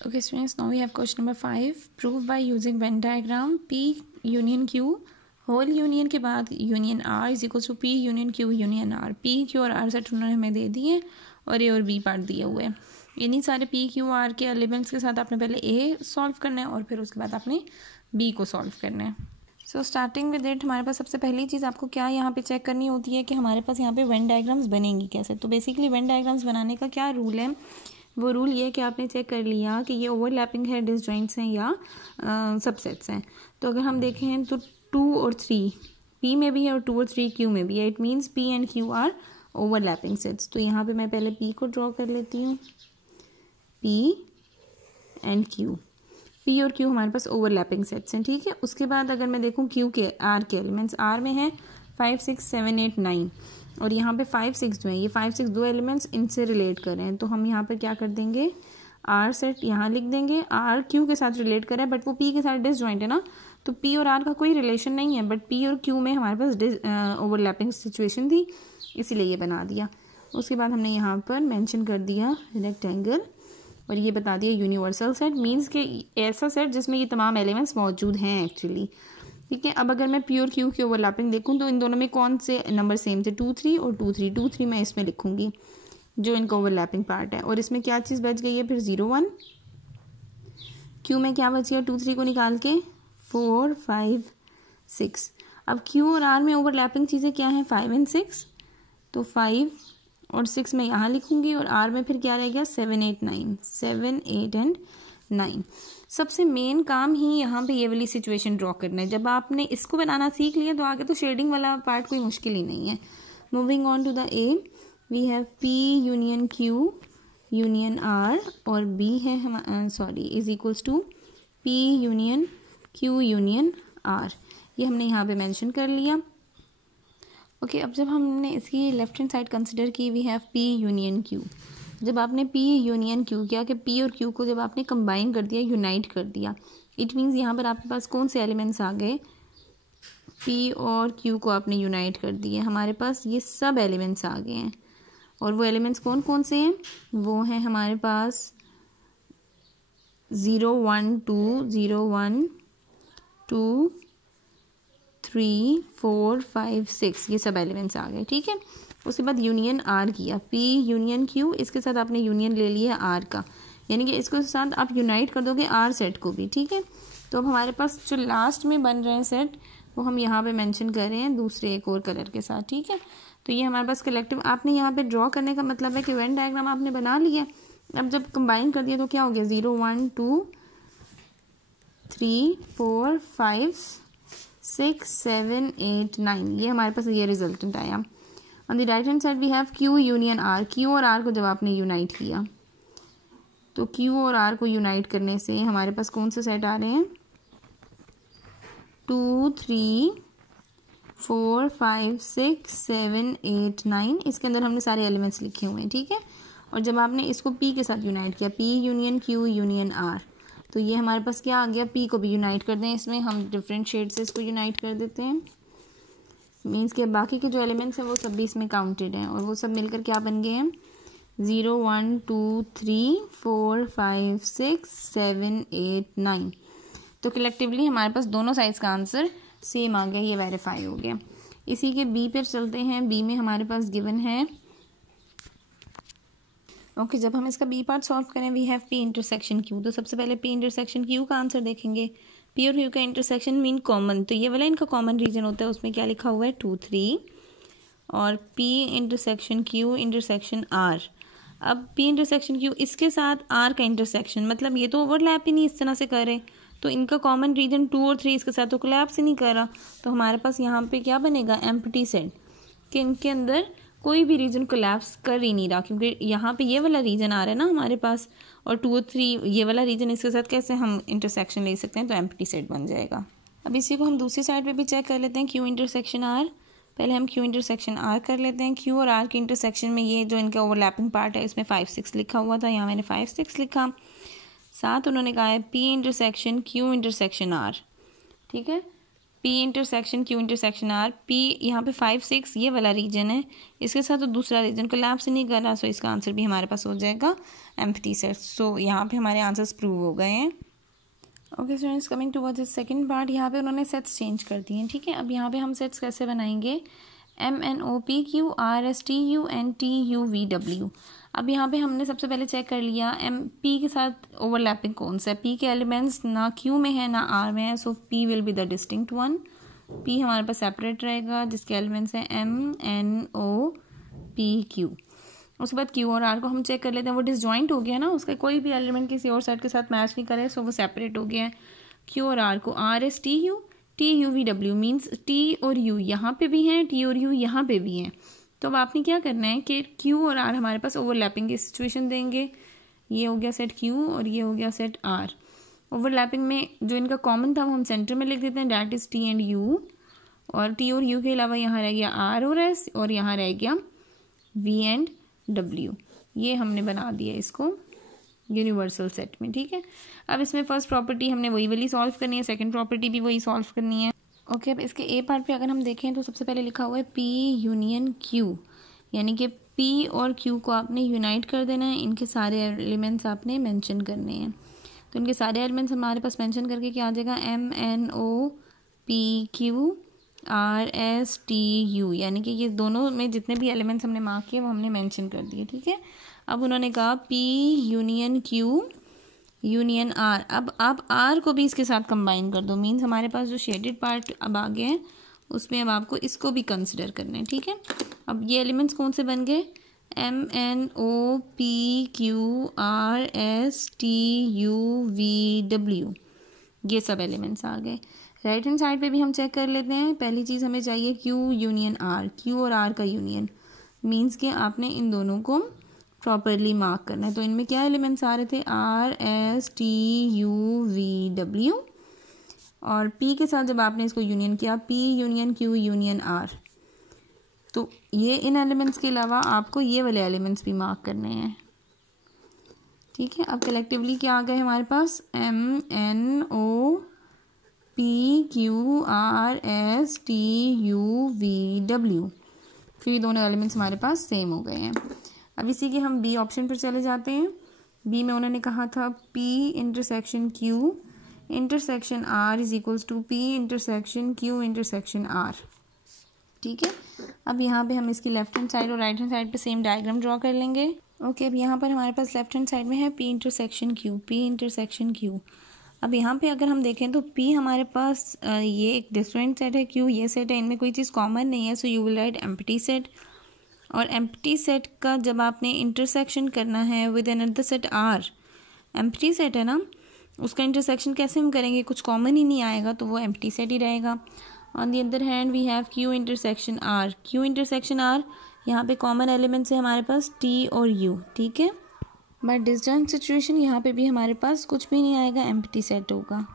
Okay, students, now we have question number 5. Prove by using Venn diagram P union Q whole union के बाद union R is equal to P union Q union R. P Q और R set उन्होंने हमें दे दिए और A और B part दिए हुए हैं. इन्हीं सारे P Q R के एलिमेंट्स के साथ आपने पहले A सॉल्व करना है और फिर उसके बाद आपने B को सॉल्व करना है. सो स्टार्टिंग विद इट हमारे पास सबसे पहली चीज़ आपको क्या यहाँ पे चेक करनी होती है कि हमारे पास यहाँ पे वेन डायग्राम्स बनेंगी कैसे. तो बेसिकली वेन डायग्राम्स बनाने का क्या रूल है, वो रूल ये है कि आपने चेक कर लिया कि ये ओवरलैपिंग है, डिसजॉइंट्स हैं या सबसेट्स हैं. तो अगर हम देखें तो 2 और 3 P में भी है और 2 और 3 Q में भी है. It means P and Q are overlapping sets. तो यहाँ पे मैं पहले P को ड्रॉ कर लेती हूँ. P एंड Q, P और Q हमारे पास ओवरलैपिंग सेट्स हैं. ठीक है. उसके बाद अगर मैं देखूँ Q के R के एलिमेंट्स, R में है 5 6 7 8 9 और यहाँ पे 5 6 जो है ये 5 6 दो एलिमेंट्स इनसे रिलेट कर रहे हैं. तो हम यहाँ पर क्या कर देंगे, R सेट यहाँ लिख देंगे. R Q के साथ रिलेट कर रहा है बट वो P के साथ डिसजॉइंट है ना, तो P और R का कोई रिलेशन नहीं है बट P और Q में हमारे पास ओवरलैपिंग सिचुएशन थी, इसीलिए ये बना दिया. उसके बाद हमने यहाँ पर मेंशन कर दिया रेक्टेंगल और ये बता दिया यूनिवर्सल सेट. मीन्स कि ऐसा सेट जिसमें ये तमाम एलिमेंट्स मौजूद हैं एक्चुअली. ठीक है. अब अगर मैं P और Q की ओवरलैपिंग देखूँ तो इन दोनों में कौन से नंबर सेम थे, 2 3 और 2 3. 2 3 मैं इसमें लिखूँगी जो इनका ओवरलैपिंग पार्ट है. और इसमें क्या चीज़ बच गई है फिर 0 1. Q में क्या बच गया 2 3 को निकाल के 4 5 6. अब Q और R में ओवरलैपिंग चीज़ें क्या हैं 5 एंड 6. तो 5 और 6 मैं यहाँ लिखूँगी और R में फिर क्या रह गया 7 8 9. 7 8 एंड 9. सबसे मेन काम ही यहाँ पे ये वाली सिचुएशन ड्रॉ करना है. जब आपने इसको बनाना सीख लिया तो आगे तो शेडिंग वाला पार्ट कोई मुश्किल ही नहीं है. Moving on to the A, we have P union Q union R और B है is equals to P union Q union R. ये हमने यहाँ पे मेंशन कर लिया. ओके. अब जब हमने इसकी लेफ्ट हैंड साइड कंसिडर की, we have P union Q. जब आपने P यूनियन Q किया कि P और Q को जब आपने कंबाइन कर दिया, यूनाइट कर दिया, इट मीन्स यहाँ पर आपके पास कौन से एलिमेंट्स आ गए, P और Q को आपने यूनाइट कर दिए. हमारे पास ये सब एलिमेंट्स आ गए हैं और वो एलिमेंट्स कौन कौन से हैं, वो हैं हमारे पास 0 1 2 0 1 2 3 4 5 6 ये सब एलिमेंट्स आ गए. ठीक है. उसके बाद यूनियन R किया, P यूनियन Q, इसके साथ आपने यूनियन ले लिया R का, यानी कि इसके साथ आप यूनाइट कर दोगे R सेट को भी. ठीक है. तो अब हमारे पास जो लास्ट में बन रहे हैं सेट वो हम यहाँ पे मेंशन कर रहे हैं दूसरे एक और कलर के साथ. ठीक है. तो ये हमारे पास कलेक्टिव आपने यहाँ पे ड्रॉ करने का मतलब है कि वेन डायग्राम आपने बना लिया. अब जब कंबाइन कर दिया तो क्या हो गया 0 1 2 3 4 5 6 7 8 9. ये हमारे पास ये रिजल्टेंट आया. On the right hand side we have Q union R. Q और R को जब आपने यूनाइट किया तो Q और R को यूनाइट करने से हमारे पास कौन से सेट आ रहे हैं 2 3 4 5 6 7 8 9. इसके अंदर हमने सारे एलिमेंट्स लिखे हुए हैं. ठीक है. और जब आपने इसको P के साथ यूनाइट किया, P union Q union R, तो ये हमारे पास क्या आ गया, P को भी यूनाइट कर दें. इसमें हम डिफरेंट शेड से इसको यूनाइट कर देते हैं. मीन्स कि बाकी के जो एलिमेंट्स हैं वो सब भी इसमें काउंटेड हैं और वो सब मिलकर क्या बन गए हैं 0 1 2 3 4 5 6 7 8 9. तो कलेक्टिवली हमारे पास दोनों साइड्स का आंसर सेम आ गया. ये वेरीफाई हो गया. इसी के B पर चलते हैं. B में हमारे पास गिवन है. ओके. जब हम इसका B पार्ट सॉल्व करें, we have P intersection Q. तो सबसे पहले P इंटरसेक्शन Q का आंसर देखेंगे. P और Q का इंटरसेक्शन मीन कॉमन, तो ये वाला इनका कॉमन रीजन होता है. उसमें क्या लिखा हुआ है 2 3. और P intersection Q intersection R. अब P इंटरसेक्शन Q इसके साथ R का इंटरसेक्शन, मतलब ये तो ओवरलैप ही नहीं इस तरह से करे, तो इनका कॉमन रीजन 2 और 3 इसके साथ तो कोलैप्स ही नहीं कर रहा. तो हमारे पास यहाँ पे क्या बनेगा एम्प्टी सेट कि इनके अंदर कोई भी रीजन कोलैप्स कर ही नहीं रहा, क्योंकि यहाँ पे ये वाला रीजन आ रहा है ना हमारे पास और 2 और 3 ये वाला रीजन, इसके साथ कैसे हम इंटरसेक्शन ले सकते हैं, तो एम्प्टी सेट बन जाएगा. अब इसी को हम दूसरी साइड पे भी चेक कर लेते हैं. Q intersection R. पहले हम Q इंटरसेक्शन R कर लेते हैं. Q और R के इंटरसेक्शन में ये जो इनका ओवरलैपिंग पार्ट है इसमें 5 6 लिखा हुआ था, यहाँ मैंने 5 6 लिखा. साथ उन्होंने कहा है P intersection Q intersection R. ठीक है. P intersection Q intersection R, P यहाँ पे 5 6 ये वाला रीजन है, इसके साथ तो दूसरा रीजन कोलैप्स नहीं कर रहा, सो इसका आंसर भी हमारे पास हो जाएगा एम्प्टी सेट। सो यहाँ पे हमारे आंसर्स प्रूव हो गए हैं। Okay students, coming towards this second part, यहाँ पे उन्होंने सेट्स चेंज कर दिए हैं, ठीक है। अब यहाँ पे हम सेट्स कैसे बनाएंगे, MNOPQ RSTU NTUVW। अब यहाँ पे हमने सबसे पहले चेक कर लिया P के साथ ओवरलैपिंग कौन सा है, P के एलिमेंट्स ना Q में है ना R में है, सो P will be the distinct one. P हमारे पास सेपरेट रहेगा जिसके एलिमेंट्स हैं MNOPQ। उसके बाद Q और R को हम चेक कर लेते हैं, वो डिसजॉइंट हो गया ना, उसका कोई भी एलिमेंट किसी और सेट के साथ मैच नहीं करे, सो वो सेपरेट हो गया है। Q और R को RSTU TUVW मीन्स T और U यहाँ पे भी हैं, T और U यहाँ पे भी हैं। तो अब आपने क्या करना है कि Q और R हमारे पास ओवरलैपिंग की सिचुएशन देंगे, ये हो गया सेट Q और ये हो गया सेट R। ओवरलैपिंग में जो इनका कॉमन था वो हम सेंटर में लिख देते हैं, that is T and U, और T और U के अलावा यहाँ रह गया R और S, और यहाँ रह गया V एंड W। ये हमने बना दिया इसको यूनिवर्सल सेट में, ठीक है। अब इसमें फर्स्ट प्रॉपर्टी हमने वही वाली सॉल्व करनी है, सेकंड प्रॉपर्टी भी वही सॉल्व करनी है। ओके, अब इसके ए पार्ट पे अगर हम देखें तो सबसे पहले लिखा हुआ है P यूनियन Q, यानी कि P और Q को आपने यूनाइट कर देना है, इनके सारे एलिमेंट्स आपने मेंशन करने हैं। तो इनके सारे एलिमेंट्स हमारे पास मेंशन करके क्या आ जाएगा, MNOPQ RSTU, यानी कि ये दोनों में जितने भी एलिमेंट्स हमने मार्क किए वो हमने मेंशन कर दिए, ठीक है। अब उन्होंने कहा P union Q union R, अब आप R को भी इसके साथ कंबाइन कर दो, मीन्स हमारे पास जो शेडेड पार्ट अब आ गए हैं उसमें अब आपको इसको भी कंसिडर करना है, ठीक है। अब ये एलिमेंट्स कौन से बन गए, MNOPQ RSTUVW, ये सब एलिमेंट्स आ गए। राइट हैंड साइड पे भी हम चेक कर लेते हैं। पहली चीज़ हमें चाहिए Q यूनियन R, Q और R का यूनियन, मीन्स कि आपने इन दोनों को प्रॉपरली मार्क करना है। तो इनमें क्या एलिमेंट्स आ रहे थे, RSTUVW, और P के साथ जब आपने इसको यूनियन किया P union Q union R, तो ये इन एलिमेंट्स के अलावा आपको ये वाले एलिमेंट्स भी मार्क करने हैं, ठीक है। अब कलेक्टिवली क्या आ गए हमारे पास, MNOPQ RSTUVW, तो ये दोनों एलिमेंट्स हमारे पास सेम हो गए हैं। अब इसी के हम बी ऑप्शन पर चले जाते हैं। बी में उन्होंने कहा था P intersection Q intersection R is equals to P intersection Q intersection R, ठीक है। अब यहाँ पे हम इसकी लेफ्ट हैंड साइड और राइट हैंड साइड पे सेम डायग्राम ड्रॉ कर लेंगे। ओके, अब यहाँ पर हमारे पास लेफ्ट हैंड साइड में है P intersection Q, P intersection Q। अब यहाँ पे अगर हम देखें तो P हमारे पास ये एक डिफरेंट सेट है, Q ये सेट है, इनमें कोई चीज़ कॉमन नहीं है, so you will write empty set. और एम्प्टी सेट का जब आपने इंटरसेक्शन करना है with another set R, empty set है ना, उसका इंटरसेक्शन कैसे हम करेंगे, कुछ कॉमन ही नहीं आएगा, तो वो एम्प्टी सेट ही रहेगा। On the other hand we have Q intersection R, Q intersection R, यहाँ पे कॉमन एलिमेंट्स है हमारे पास T और U, ठीक है। बट डिसजॉइंट सिचुएशन यहाँ पे भी हमारे पास कुछ भी नहीं आएगा, एम्प्टी सेट होगा।